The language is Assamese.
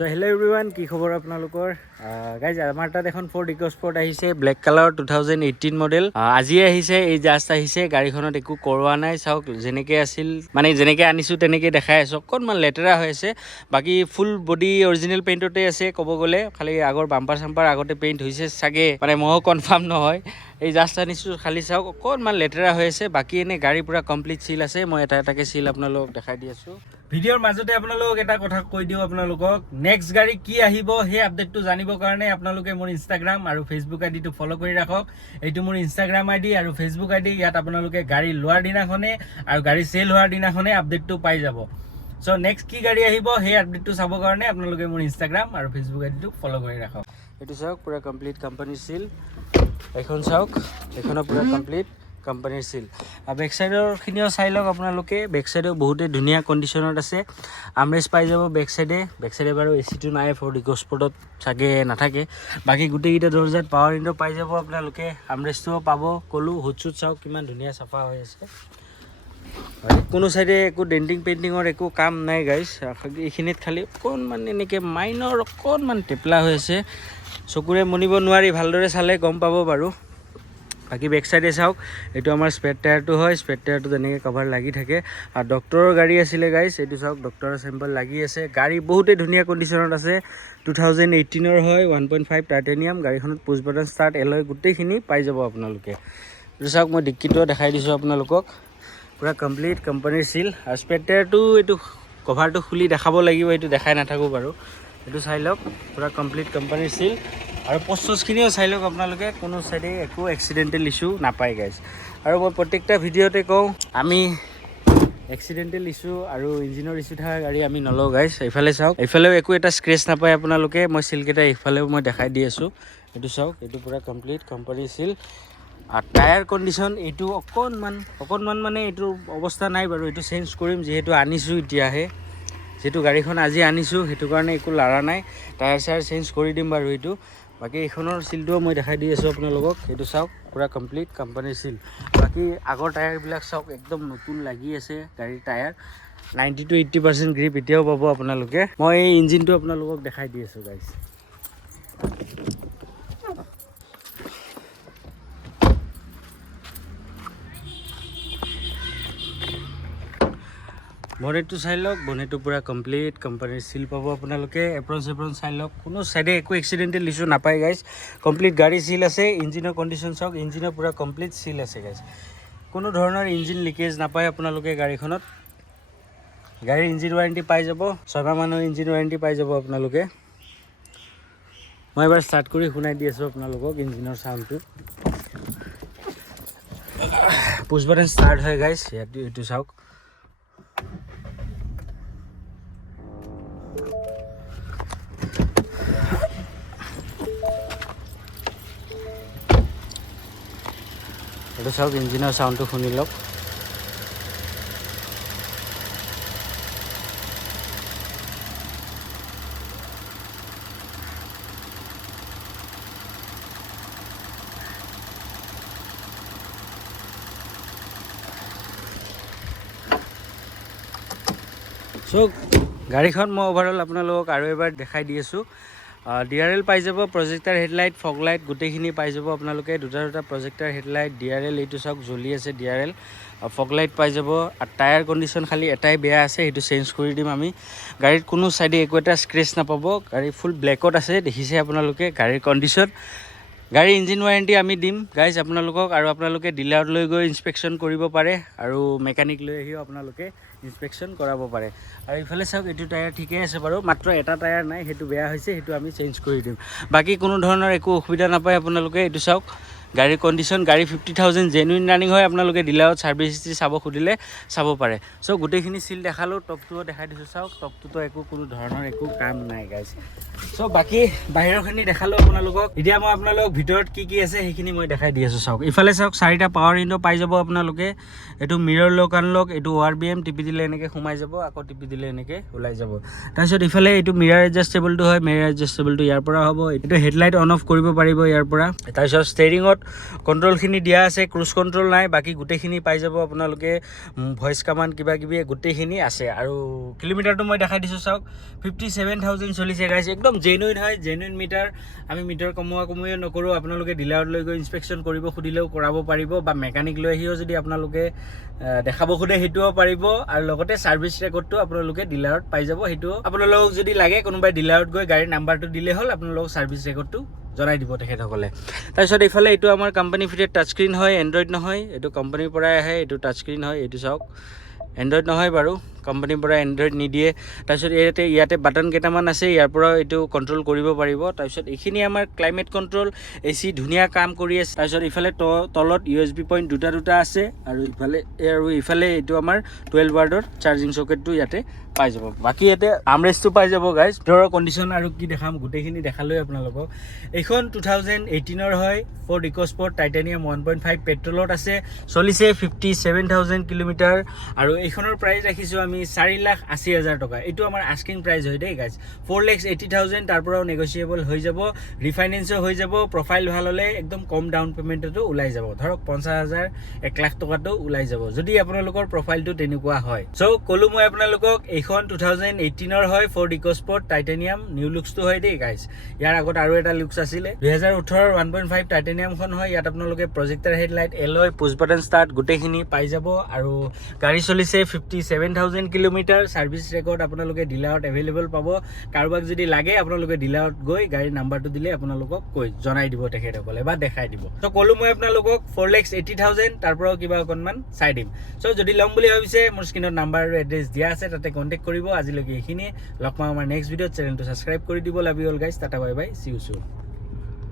সো হেল্ল' এভৰিৱান, কি খবৰ আপোনালোকৰ? গাইজ আমাৰ তাত এখন ফৰ্ড ইক'স্পৰ্ট আহিছে, ব্লেক কালাৰ 2018 মডেল। আজিয়ে আহিছে, এই জাষ্ট আহিছে। গাড়ীখনত একো কৰোৱা নাই, চাওক যেনেকৈ আছিল মানে যেনেকৈ আনিছোঁ তেনেকৈ দেখাই আছোঁ। অকণমান লেতেৰা হৈ আছে, বাকী ফুল বডি অৰিজিনেল পেইণ্টতে আছে ক'ব গ'লে। খালি আগৰ বাম্পাৰ চাম্পাৰ আগতে পেইণ্ট হৈছে চাগে, মানে ময়ো কনফাৰ্ম নহয়। এই জাষ্ট আনিছোঁ, খালি চাওক অকণমান লেতেৰা হৈ আছে। বাকী এনেই গাড়ী পূৰা কমপ্লিট চিল আছে। মই এটা এটাকৈ চিল আপোনালোকক দেখাই দি আছোঁ। ভিডিঅ'ৰ মাজতে আপোনালোকক এটা কথা কৈ দিওঁ আপোনালোকক, নেক্সট গাড়ী কি আহিব সেই আপডেটটো জানিবৰ কাৰণে আপোনালোকে মোৰ ইনষ্টাগ্ৰাম আৰু ফেচবুক আইডিটো ফ'ল' কৰি ৰাখক। এইটো মোৰ ইনষ্টাগ্ৰাম আইডি আৰু ফেচবুক আইডি। ইয়াত আপোনালোকে গাড়ী লোৱাৰ দিনাখনে আৰু গাড়ী চেল হোৱাৰ দিনাখনে আপডেটটো পাই যাব। চ' নেক্সট কি গাড়ী আহিব সেই আপডেটটো চাবৰ কাৰণে আপোনালোকে মোৰ ইনষ্টাগ্ৰাম আৰু ফেচবুক আইডিটো ফ'ল' কৰি ৰাখক। এইটো চাওক, পূৰা কমপ্লিট কোম্পানীৰ চিল। এইখন চাওক, এইখনো পূৰা কমপ্লিট কোম্পানীৰ চিল। আৰু বেক চাইডৰখিনিও চাই লওক আপোনালোকে। বেক চাইডেও বহুতেই ধুনীয়া কণ্ডিশ্যনত আছে। আমৰেষ্ট পাই যাব বেক চাইডে বাৰু এচিটো নাই, ফৰ্ড ইক'স্পৰ্টত চাগে নাথাকে। বাকী গোটেইকেইটা দৰ্জাত পাৱাৰ উইণ্ডো পাই যাব আপোনালোকে। আমৰেষ্টটোও পাব ক'লোঁ। হুড চুট চাওক কিমান ধুনীয়া চাফা হৈ আছে। কোনো চাইডে একো ডেণ্টিং পেইণ্টিঙৰ একো কাম নাই গাইজ। এইখিনিত খালি অকণমান এনেকৈ মাইনৰ অকণমান টেপলা হৈ আছে। চকুৰে মনিব নোৱাৰি, ভালদৰে চালে গম পাব বাৰু। বাকী বেক চাইডে চাওক, এইটো আমাৰ স্পেৰ টায়াৰটো হয়। স্পেৰ টায়াৰটো তেনেকৈ কভাৰ লাগি থাকে। আৰু ডক্টৰৰ গাড়ী আছিলে গাইজ, এইটো চাওক ডক্টৰৰ চেম্পল লাগি আছে। গাড়ী বহুতেই ধুনীয়া কণ্ডিশ্যনত আছে। 2018 হয়, 1.5 টাইটেনিয়াম। গাড়ীখনত পুছ বাটন ষ্টাৰ্ট, এলয় গোটেইখিনি পাই যাব আপোনালোকে। এইটো চাওক, মই ডিক্কিটো দেখাই দিছোঁ আপোনালোকক। পূৰা কমপ্লিট কোম্পানীৰ চিল। আৰু স্পেৰ টায়াৰটো এইটো কভাৰটো খুলি দেখাব লাগিব, এইটো দেখাই নাথাকোঁ বাৰু। এইটো চাই লওক, পূৰা কমপ্লিট কোম্পানীৰ চিল। আৰু পষ্টখিনিও চাই লওক আপোনালোকে, কোনো চাইডে একো এক্সিডেণ্টেল ইছ্যু নাপায় গাইজ। আৰু মই প্ৰত্যেকটা ভিডিঅ'তে কওঁ, আমি এক্সিডেণ্টেল ইছ্যু আৰু ইঞ্জিনৰ ইছ্যু থকা গাড়ী আমি নলওঁ গাইজ। এইফালে চাওক, এইফালেও একো এটা স্ক্ৰেচ নাপায় আপোনালোকে। মই চিলকেইটা এইফালেও মই দেখাই দি আছোঁ। এইটো চাওক, এইটো পূৰা কমপ্লিট কোম্পানীৰ চিল। আৰু টায়াৰ কণ্ডিশ্যন এইটো অকণমান মানে এইটো অৱস্থা নাই বাৰু। এইটো চেঞ্জ কৰিম, যিহেতু আনিছোঁ এতিয়াহে। যিহেতু গাড়ীখন আজি আনিছোঁ, সেইটো কাৰণে একো লৰা নাই। টায়াৰ চায়াৰ চেঞ্জ কৰি দিম বাৰু এইটো। বাকী এইখনৰ চিলটোও মই দেখাই দি আছোঁ আপোনালোকক। এইটো চাওক, পূৰা কমপ্লিট কোম্পানীৰ চিল। বাকী আগৰ টায়াৰবিলাক চাওক, একদম নতুন লাগি আছে গাড়ীৰ টায়াৰ। 90 to 80% গ্ৰিপ এতিয়াও পাব আপোনালোকে। মই এই ইঞ্জিনটো আপোনালোকক দেখাই দি আছোঁ গাইজ। বনেটটো চাই লওক, বনেটটো পূৰা কমপ্লিট কোম্পানীৰ চিল পাব আপোনালোকে। এপ্ৰন চেপ্ৰন চাই লওক, কোনো চাইডে একো এক্সিডেণ্টেল ইছ্যু নাপায় গাইজ। কমপ্লিট গাড়ী চিল আছে। ইঞ্জিনৰ কণ্ডিশ্যন চাওক, ইঞ্জিনৰ পূৰা কমপ্লিট চিল আছে গাইজ। কোনো ধৰণৰ ইঞ্জিন লিকেজ নাপায় আপোনালোকে গাড়ীখনত। গাড়ীৰ ইঞ্জিন ৱাৰেণ্টি পাই যাব, 6 মাহমানৰ ইঞ্জিন ৱাৰেণ্টি পাই যাব আপোনালোকে। মই এবাৰ ষ্টাৰ্ট কৰি শুনাই দি আছোঁ আপোনালোকক ইঞ্জিনৰ চাউণ্ডটো। পুছ বাটন ষ্টাৰ্ট হয় গাইজ। এইটো চাওক, এইটো চাওক, ইঞ্জিনৰ চাউণ্ডটো শুনি লওক। চ' গাড়ীখন মই অভাৰঅল আপোনালোকক আৰু এবাৰ দেখাই দি আছোঁ। DRL পাই যাব, প্ৰজেক্টাৰ হেডলাইট, ফগ লাইট গোটেইখিনি পাই যাব আপোনালোকে। দুটা প্ৰজেক্টাৰ হেডলাইট, DRL এইটো চাওক জ্বলি আছে DRL, ফগ লাইট পাই যাব। আৰু টায়াৰ কণ্ডিশ্যন খালি এটাই বেয়া আছে, সেইটো চেঞ্জ কৰি দিম আমি। গাড়ীত কোনো চাইডে একো এটা স্ক্ৰেচ নাপাব। গাড়ী ফুল ব্লেকত আছে, দেখিছে আপোনালোকে গাড়ীৰ কণ্ডিশ্যন। গাড়ীৰ ইঞ্জিন ৱাৰেণ্টি আমি দিম গাইজ আপোনালোকক। আৰু আপোনালোকে ডিলাৰত লৈ গৈ ইনস্পেকশ্যন কৰিব পাৰে, আৰু মেকানিক লৈ আহিও আপোনালোকে ইনস্পেকশ্যন কৰাব পাৰে। আৰু ইফালে চাওক, এইটো টায়াৰ ঠিকেই আছে বাৰু, মাত্ৰ এটা টায়াৰ নাই, সেইটো বেয়া হৈছে, সেইটো আমি চেঞ্জ কৰি দিম। বাকী কোনো ধৰণৰ একো অসুবিধা নাপায় আপোনালোকে। এইটো চাওক গাড়ীৰ কণ্ডিশ্যন, গাড়ী 50,000 জেনুইন ৰানিং হয়। আপোনালোকে ডিলাৰত ছাৰ্ভিচ হিষ্ট্ৰী চাব সুধিলে চাব পাৰে। চ' গোটেইখিনি চিল দেখালোঁ, টপটোও দেখাই দিছোঁ। চাওক টপটোতো কোনো ধৰণৰ একো কাম নাই গাইজ। চ' বাকী বাহিৰৰখিনি দেখালোঁ আপোনালোকক। এতিয়া মই আপোনালোকক ভিতৰত কি আছে সেইখিনি মই দেখাই দি আছোঁ। চাওক ইফালে চাওক, 4টা পাৱাৰ উইণ্ডো পাই যাব আপোনালোকে। এইটো মিৰৰ লক আনলক, এইটো ORBM টিপি দিলে এনেকৈ সোমাই যাব, আকৌ টিপি দিলে এনেকৈ ওলাই যাব। তাৰপিছত ইফালে এইটো মিৰাৰ এডজাষ্টেবলটো হয়, মিৰাৰ এডজাষ্টেবলটো ইয়াৰ পৰা হ'ব। এইটো হেডলাইট অন অফ কৰিব পাৰিব ইয়াৰ পৰা। তাৰপিছত ষ্টেৰিঙত কণ্ট্ৰলখিনি দিয়া আছে, ক্ৰুজ কণ্ট্ৰল নাই, বাকী গোটেইখিনি পাই যাব আপোনালোকে। ভইচ কমাণ্ড কিবা কিবি গোটেইখিনি আছে। আৰু কিলোমিটাৰটো মই দেখাই দিছোঁ, চাওক 57,000 চলিছে গাইজ। একদম জেনুইন হয়, জেনুইন মিটাৰ। আমি মিটাৰ কমোৱা নকৰোঁ। আপোনালোকে ডিলাৰত লৈ গৈ ইনস্পেকশ্যন কৰিব সুধিলেও কৰাব পাৰিব, বা মেকানিক লৈ আহিও যদি আপোনালোকে দেখাব খোজে সেইটোও পাৰিব। আৰু লগতে ছাৰ্ভিচ ৰেকৰ্ডটো আপোনালোকে ডিলাৰত পাই যাব। সেইটো আপোনালোকক যদি লাগে কোনোবাই ডিলাৰত গৈ গাড়ীৰ নাম্বাৰটো দিলে হ'ল, আপোনালোকক ছাৰ্ভিচ ৰেকৰ্ডটো জনাই দিব তেখেতসকলে। তাৰপিছত এইফালে এইটো আমাৰ কোম্পানী ফিটেড টাচ স্ক্ৰীণ হয়, এণ্ড্ৰইড নহয়। এইটো কোম্পানীৰ পৰাই আহে, এইটো টাচ স্ক্ৰীণ হয়। এইটো চাওক, এণ্ড্ৰইড নহয় বাৰু, কোম্পানীৰ পৰা এণ্ড্ৰইড নিদিয়ে। তাৰপিছত ইয়াতে বাটন কেইটামান আছে, ইয়াৰ পৰা এইটো কণ্ট্ৰল কৰিব পাৰিব। তাৰপিছত এইখিনি আমাৰ ক্লাইমেট কণ্ট্ৰল, AC ধুনীয়া কাম কৰি আছে। তাৰপিছত ইফালে তলত USB পইণ্ট দুটা আছে। আৰু ইফালে এইটো আমাৰ 12 ৱাৰ্ডৰ চাৰ্জিং চকেটটো ইয়াতে পাই যাব। বাকী ইয়াতে আমৰেষ্টটো পাই যাব গাইজ। ভিতৰৰ কণ্ডিশ্যন আৰু কি দেখাম, গোটেইখিনি দেখালৈ আপোনালোকক। এইখন 2018 হয়, ফৰ্ড ইক'স্পৰ্ট টাইটানিয়াম 1.5 পেট্ৰলত আছে, চলিছে 57,000 কিলোমিটাৰ। আৰু এইখনৰ প্ৰাইচ ৰাখিছোঁ আমি 4,80,000 টকা। এইটো আমাৰ আস্কিং প্ৰাইচ হয় দেই গাইজ। 4,80,000, তাৰ পৰাও নেগচিয়েবল হৈ যাব, ৰিফাইনেন্সো হৈ যাব। প্ৰফাইল ভাল হ'লে একদম কম ডাউন পে'মেণ্টতো ওলাই যাব, ধৰক 50,000, 1,00,000 টকাটো ওলাই যাব, যদি আপোনালোকৰ প্ৰফাইলটো তেনেকুৱা হয়। চ' ক'লো মই আপোনালোকক, এইখন 2018 হয়, ফৰ্ড ইক'স্পৰ্ট টাইটানিয়াম। নিউ লুকছটো হয় দেই গাইজ। ইয়াৰ আগত আৰু এটা লুকছ আছিলে, 2018 1.5 টাইটানিয়ামখন হয়। ইয়াত আপোনালোকে প্ৰজেক্টাৰ হেডলাইট, এলয়, পুছ বাটন ষ্টাৰ্ট গোটেইখিনি পাই যাব। আৰু গাড়ী চলিছে 57,000 কিলোমিটাৰ। ছাৰ্ভিচ ৰেকৰ্ড আপোনালোকে ডিলাৰত এভেইলেবল পাব। কাৰোবাক যদি লাগে আপোনালোকে ডিলাৰত গৈ গাড়ীৰ নাম্বাৰটো দিলে আপোনালোকক জনাই দিব তেখেতসকলে, বা দেখাই দিব। ত' ক'লো মই আপোনালোকক 4,80,000, তাৰ পৰাও কিবা অকণমান চাই দিম। চ' যদি ল'ম বুলি ভাবিছে, মোৰ স্ক্ৰীনত নাম্বাৰ আৰু এড্ৰেছ দিয়া আছে, তাতে কণ্টেক্ট কৰিব। আজিলৈকে এইখিনিয়ে, লগ পাম আমাৰ নেক্সট ভিডিঅ'ত। চেনেলটো ছাবস্ক্ৰাইব কৰি দিব। Love you all guys, tata bye bye, C you soon.